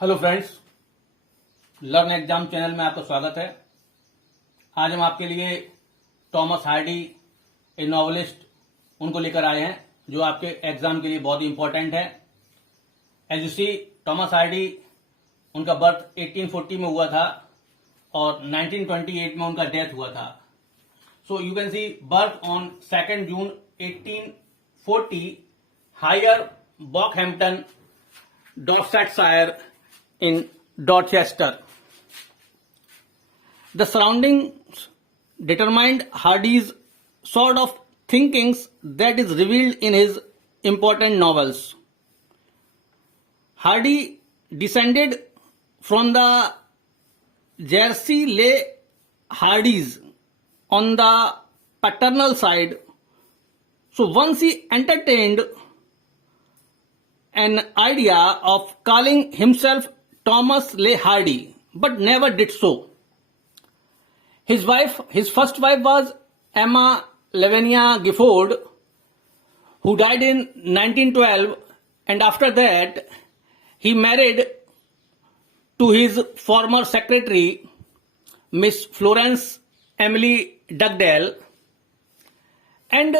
Hello friends, learn exam channel में आपका स्वागत है। आज हम आपके लिए टॉमस हार्डी, ए नॉवलिस्ट, उनको लेकर आए हैं जो आपके एग्जाम के लिए बहुत ही इंपॉर्टेंट है। As you see, Thomas Hardy, उनका बर्थ 1840 में हुआ था और 1928 में उनका डेथ हुआ था। So you can see birth on 2 June 1840, Higher Bockhampton, Dorsetshire in Dorchester. The surroundings determined Hardy's sort of thinkings that is revealed in his important novels. Hardy descended from the Jersey Lay Hardys on the paternal side. So once he entertained an idea of calling himself Thomas Leigh Hardy, but never did so. His first wife was Emma Lavinia Gifford, who died in 1912, and after that he married to his former secretary, Miss Florence Emily Dugdale, and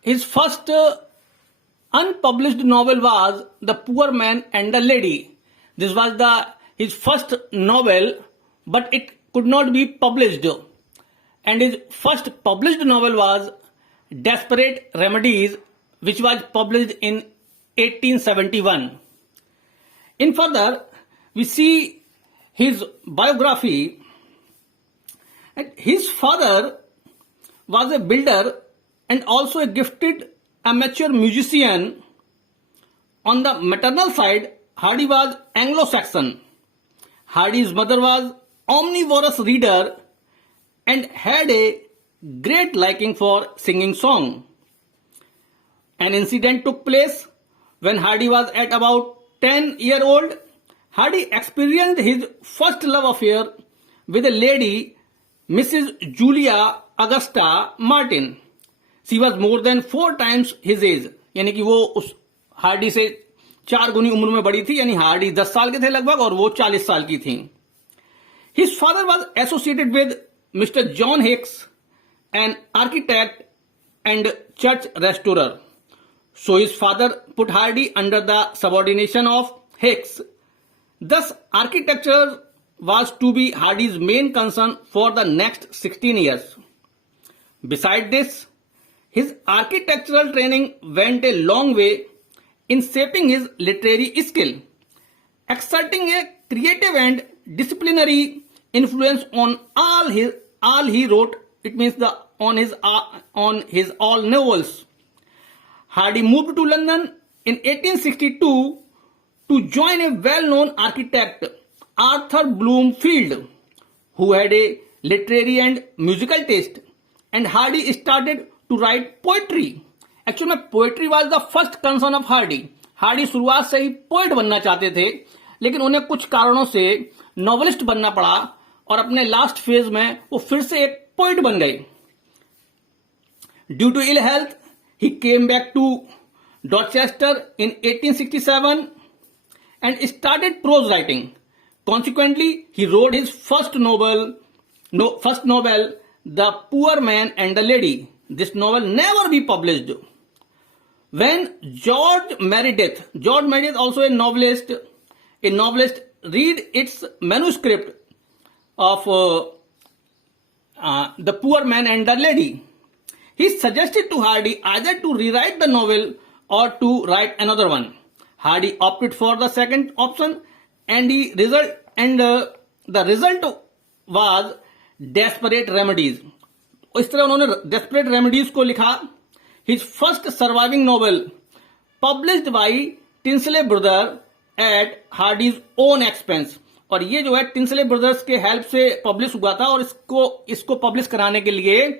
his first unpublished novel was The Poor Man and the Lady. This was his first novel, but it could not be published. And his first published novel was Desperate Remedies, which was published in 1871. In further, we see his biography. And his father was a builder and also a gifted amateur musician. On the maternal side, Hardy was Anglo-Saxon. Hardy's mother was omnivorous reader and had a great liking for singing song. An incident took place when Hardy was at about 10 years old. Hardy experienced his first love affair with a lady, Mrs. Julia Augusta Martin. She was more than 4 times his age. यानी कि वो उस Hardy से 4 गुनी उम्र में बड़ी थी, यानी हार्डी 10 साल के थे लगभग और वो 40 साल की थी। His father was associated with Mr. John Hicks, an architect and church restorer. So his father put Hardy under the subordination of Hicks. Thus, architecture was to be Hardy's main concern for the next 16 years. Besides this, his architectural training went a long way in shaping his literary skill, exerting a creative and disciplinary influence on all he wrote. It means on his all novels. Hardy moved to London in 1862 to join a well-known architect, Arthur Bloomfield, who had a literary and musical taste, and Hardy started to write poetry. Actual में poetry was the first concern of Hardy. Hardy शुरुआत से ही poet बनना चाहते थे, लेकिन उन्हें कुछ कारणों से नॉवलिस्ट बनना पड़ा और अपने लास्ट फेज में वो फिर से एक पोएट बन गए. Due to ill health, he came back to Dorchester in 1867 and started prose writing. Consequently, he wrote his first novel, the poor man and the lady. This novel never be published. When George Meredith also a novelist, read its manuscript of The Poor Man and the Lady, he suggested to Hardy either to rewrite the novel or to write another one. Hardy opted for the second option, and the result was Desperate Remedies. इस तरह उन्होंने desperate Remedies को लिखा. His first surviving novel published by Tinsley brother at Hardy's own expense. और ये जो है Tinsley brothers के हेल्प से पब्लिश हुआ था और इसको पब्लिश कराने के लिए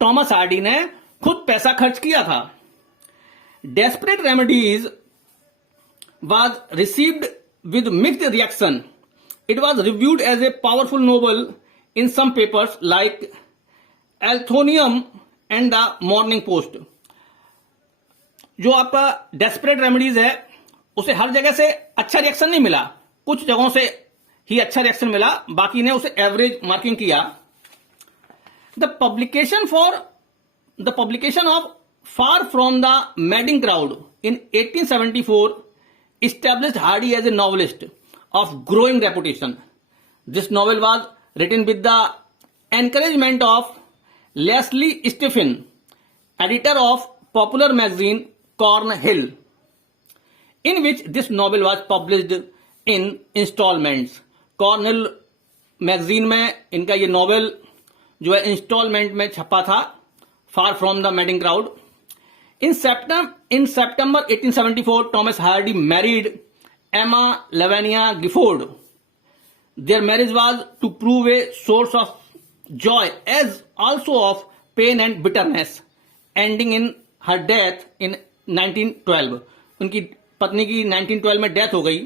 टॉमस हार्डी ने खुद पैसा खर्च किया था. Desperate Remedies was received with mixed reaction. It was reviewed as a powerful novel in some papers like Athenaeum and the Morning Post. जो आपका डेस्परेट रेमेडीज है उसे हर जगह से अच्छा रिएक्शन नहीं मिला. कुछ जगहों से ही अच्छा रिएक्शन मिला, बाकी ने उसे एवरेज मार्किंग किया। The publication of far from the Madding crowd in 1874 established Hardy as a novelist of growing reputation. This novel was written with the encouragement of Leslie Stephen, editor of popular magazine Cornhill, in which this novel was published in installments. Cornhill magazine में इनका ये novel जो है instalment में छपा था, फार from the Madding crowd. In September 1874, Thomas Hardy married Emma Lavinia Gifford. Their marriage was to prove a source of joy as also of pain and bitterness, ending in her death in 1912. उनकी पत्नी की 1912 में death हो गई।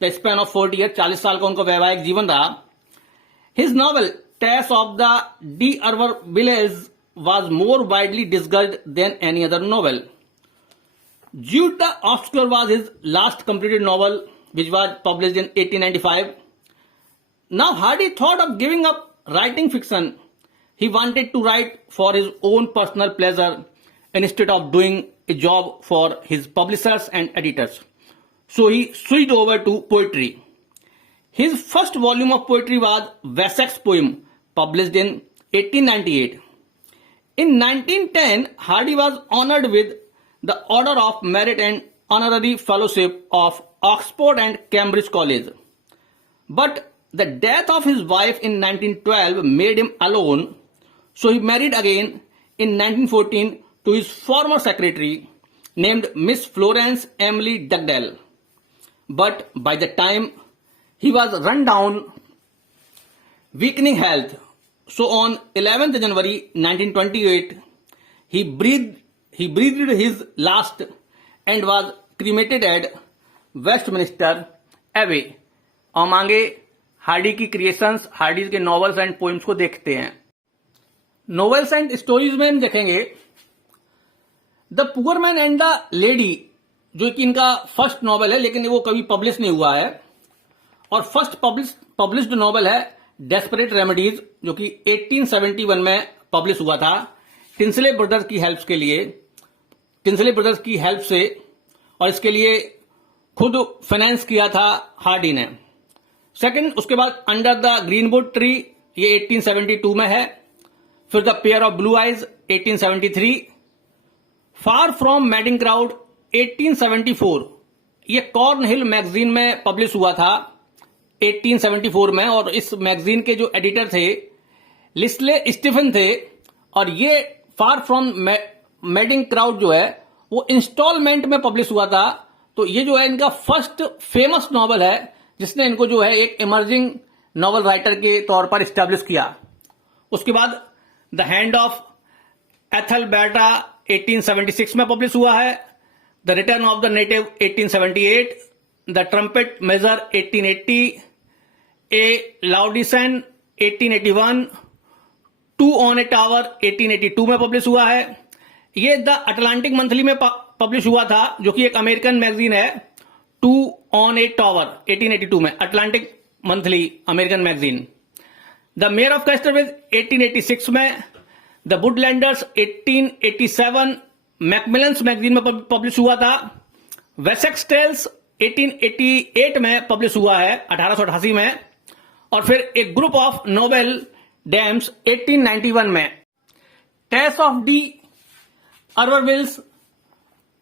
The span of 40 years, 40 साल का उनका वैवाहिक जीवन रहा। His novel Tales of the D'Urbervilles was more widely discussed than any other novel. Jude the Obscure was his last completed novel, which was published in 1895. Now Hardy thought of giving up writing fiction. He wanted to write for his own personal pleasure instead of doing a job for his publishers and editors. So he switched over to poetry. His first volume of poetry was Wessex Poem, published in 1898. In 1910, Hardy was honored with the Order of Merit and Honorary Fellowship of Oxford and Cambridge College. But the death of his wife in 1912 made him alone, so he married again in 1914 to his former secretary named Miss Florence Emily Dugdale. But by the time he was run down, weakening health. So on 11th January 1928, he breathed his last and was cremated at Westminster Abbey. हम आगे Hardy की creations, Hardy के novels and poems को देखते हैं। Novels and stories में हम देखेंगे the poor man and the lady, जो कि इनका फर्स्ट नॉवेल है, लेकिन वो कभी पब्लिश नहीं हुआ है। और फर्स्ट पब्लिश्ड नॉवेल है डेस्परेट रेमेडीज, जो कि 1871 में पब्लिश हुआ था टिंसले ब्रदर्स की हेल्प से, और इसके लिए खुद फाइनेंस किया था हार्डी ने। सेकंड, उसके बाद अंडर द ग्रीनवुड ट्री, ये 1872 में है। फिर the pair of Blue eyes 1873, far from madding crowd 1874, ये कॉर्न हिल मैगजीन में पब्लिश हुआ था 1874 में, और इस मैगजीन के जो एडिटर थे लिस्ले स्टीफन थे। और ये फार फ्रॉम मैडिंग क्राउड जो है वो इंस्टॉलमेंट में पब्लिश हुआ था। तो ये जो है इनका फर्स्ट फेमस नॉवल है, जिसने इनको जो है एक इमर्जिंग नॉवल राइटर के तौर पर स्टैब्लिश किया। उसके बाद द हैंड ऑफ एथलबर्टा 1876 में पब्लिश हुआ है। The Return of the Native 1878, The Trumpet Major 1880, A Laodicean 1881, Two on a Tower 1882 में पब्लिश हुआ है। ये द अटलांटिक मंथली में पब्लिश हुआ था, जो कि एक अमेरिकन मैगजीन है। टू ऑन ए टावर 1882 में, Atlantic Monthly American magazine. The Mayor of Casterbridge 1886 में, द वुडलैंडर्स 1887 मैकमिलन्स मैगजीन में पब्लिश हुआ था। वेसेक्स टेल्स 1888 में पब्लिश हुआ है, 1888 में। और फिर एक ग्रुप ऑफ नोवेल डैम्स 1891 में। टेस ऑफ डी अर्वरविल्स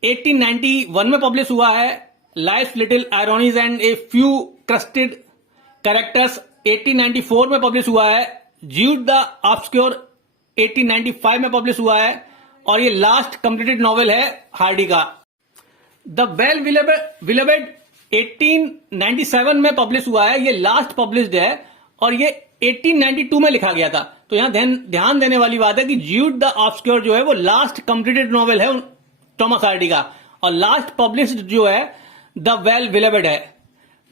1891 में पब्लिश हुआ है। Life Little Ironies and A Few Crusted Characters 1894 में पब्लिश हुआ है। ज्यूड द ऑब्स्क्योर 1895 में पब्लिश हुआ है, और ये लास्ट कंप्लीटेड नॉवेल है हार्डी का। द वेल विलेबेड 1897 में पब्लिश हुआ है, ये लास्ट पब्लिश्ड है, और ये 1892 में लिखा गया था। तो यहां ध्यान देने वाली बात है कि ज्यूड द ऑब्स्क्योर जो है वो लास्ट कंप्लीटेड नॉवेल है टॉमस हार्डी का, और लास्ट पब्लिश्ड जो है द वेल विलेबेड है।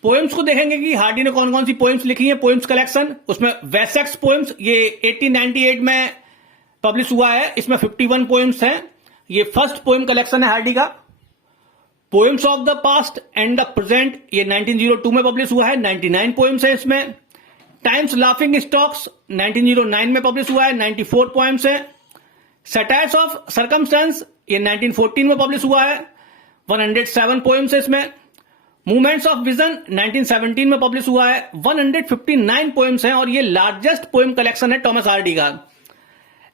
पोएम्स को देखेंगे कि हार्डी ने कौन कौन सी पोएम्स लिखी है। पोएम्स कलेक्शन, उसमें वेसेक्स पोएम्स ये 1898 में पब्लिश हुआ है, इसमें 51 पोएम्स हैं। ये फर्स्ट पोएम कलेक्शन है हार्डी का। Poems of the past and the present, ये 1902 में पब्लिश हुआ है, 99 पोएम्स है इसमें। टाइम्स लाफिंग स्टॉक्स 1909 में पब्लिश हुआ है, 94 पोएम्स है। सटायर्स ऑफ सर्कमस्टेंस, ये 1914 में पब्लिश हुआ है, 107 पोएम्स है इसमें। मूवमेंट्स ऑफ विजन 1917 में पब्लिश हुआ है, 159 पोएम्स हैं और ये लार्जेस्ट पोएम कलेक्शन है टॉमस हार्डी का।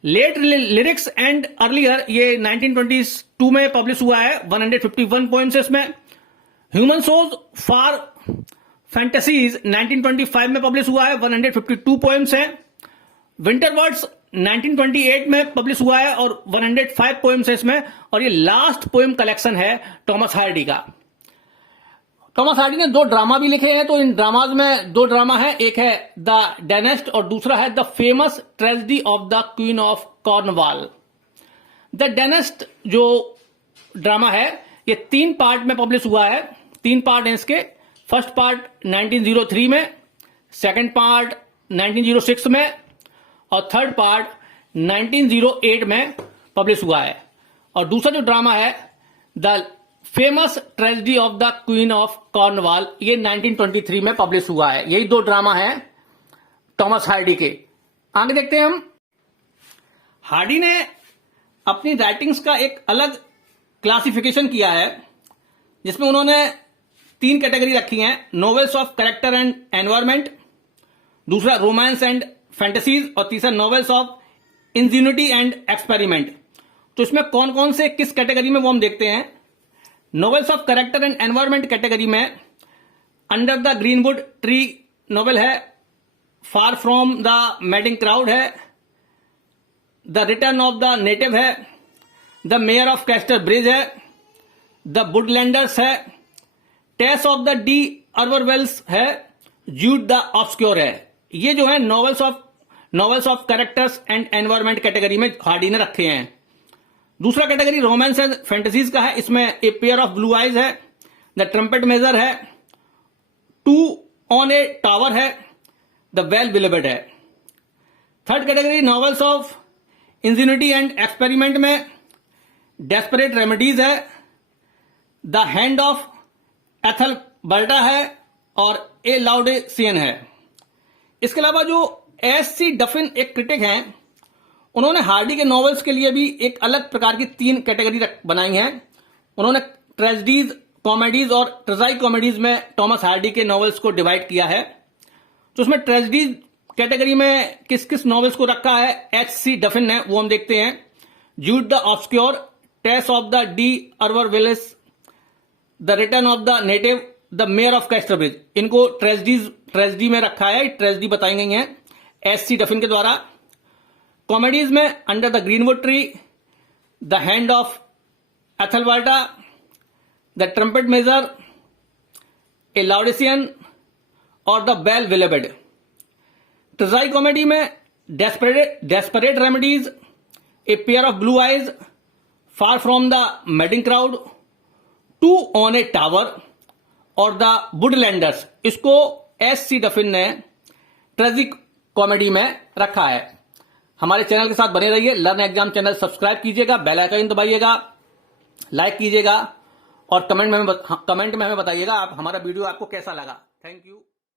लेट लिरिक्स एंड अर्लियर, ये 1922 में पब्लिश हुआ है, 151 पोएम्स है इसमें। ह्यूमन सोज फॉर फैंटेसीज 1925 में पब्लिश हुआ है, 152 पोएम्स हैं। विंटर वर्ड्स 1928 में पब्लिश हुआ है और 105 पोएम्स है इसमें, और ये लास्ट पोएम कलेक्शन है टॉमस हार्डी का। टॉमस हार्डी ने 2 ड्रामा भी लिखे हैं, तो इन ड्रामाज में 2 ड्रामा है, एक है द डेनेस्ट और दूसरा है The Famous Tragedy of the Queen of Cornwall. The Dynasts जो ड्रामा है ये 3 पार्ट में पब्लिश हुआ है, 3 पार्ट हैं इसके। फर्स्ट पार्ट 1903 में, सेकंड पार्ट 1906 में और थर्ड पार्ट 1908 में पब्लिश हुआ है। और दूसरा जो ड्रामा है The Famous Tragedy of the Queen of Cornwall, ये 1923 में पब्लिश हुआ है। यही 2 ड्रामा हैं टॉमस हार्डी के। आगे देखते हैं हम। हार्डी ने अपनी राइटिंग्स का एक अलग क्लासिफिकेशन किया है, जिसमें उन्होंने 3 कैटेगरी रखी हैं। Novels of character and environment, दूसरा रोमांस एंड फैंटेसीज और तीसरा novels of ingenuity and experiment. तो इसमें कौन कौन से किस कैटेगरी में वो हम देखते हैं। Novels of character and environment category में Under the Greenwood Tree novel है, Far from the Madding Crowd है, The Return of the Native है, The Mayor of Casterbridge है, द वुडलैंडर्स है, Tess of the d'Urbervilles है, Jude the Obscure है। ये जो है novels of characters and environment category में हार्डी ने रखे हैं। दूसरा कैटेगरी रोमांस एंड फैंटेसीज का है, इसमें ए पेयर ऑफ ब्लू आइज है, द ट्रम्पेट मेजर है, 2 ऑन ए टावर है, द वेल बिलीवेड है। Third category novels of ingenuity and experiment में डेस्परेट रेमेडीज है, द हैंड ऑफ एथलबर्टा है और ए लाउडेसियन है। इसके अलावा जो S.C. डफिन एक क्रिटिक हैं, उन्होंने हार्डी के नॉवेल्स के लिए भी एक अलग प्रकार की 3 कैटेगरी बनाई हैं। उन्होंने ट्रेजेडीज, कॉमेडीज और ट्रेजाई कॉमेडीज में टॉमस हार्डी के नॉवेल्स को डिवाइड किया है। तो उसमें ट्रेजेडीज कैटेगरी में किस किस नॉवेल्स को रखा है H.C. डफिन ने, वो हम देखते हैं। Jude the Obscure, Tess of the d'Urbervilles, The Return of the Native, The Mayor of Casterbridge. इनको ट्रेजेडी में रखा है, ट्रेजेडी बताई गई हैं S.C. डफिन के द्वारा। कॉमेडीज में Under the Greenwood Tree, The Hand of Ethelberta, The Trumpet Major, A Laodicean और द बेल विलेबेड। ट्रेजाई कॉमेडी में Desperate Remedies, A Pair of Blue Eyes, Far from the Madding Crowd, 2 on a Tower और The Woodlanders. इसको S.C. डफिन ने tragic comedy में रखा है। हमारे चैनल के साथ बने रहिए। लर्न एग्जाम चैनल सब्सक्राइब कीजिएगा, बेल आइकन दबाइएगा, लाइक कीजिएगा और कमेंट में हमें बताइएगा आप हमारा वीडियो आपको कैसा लगा। Thank you.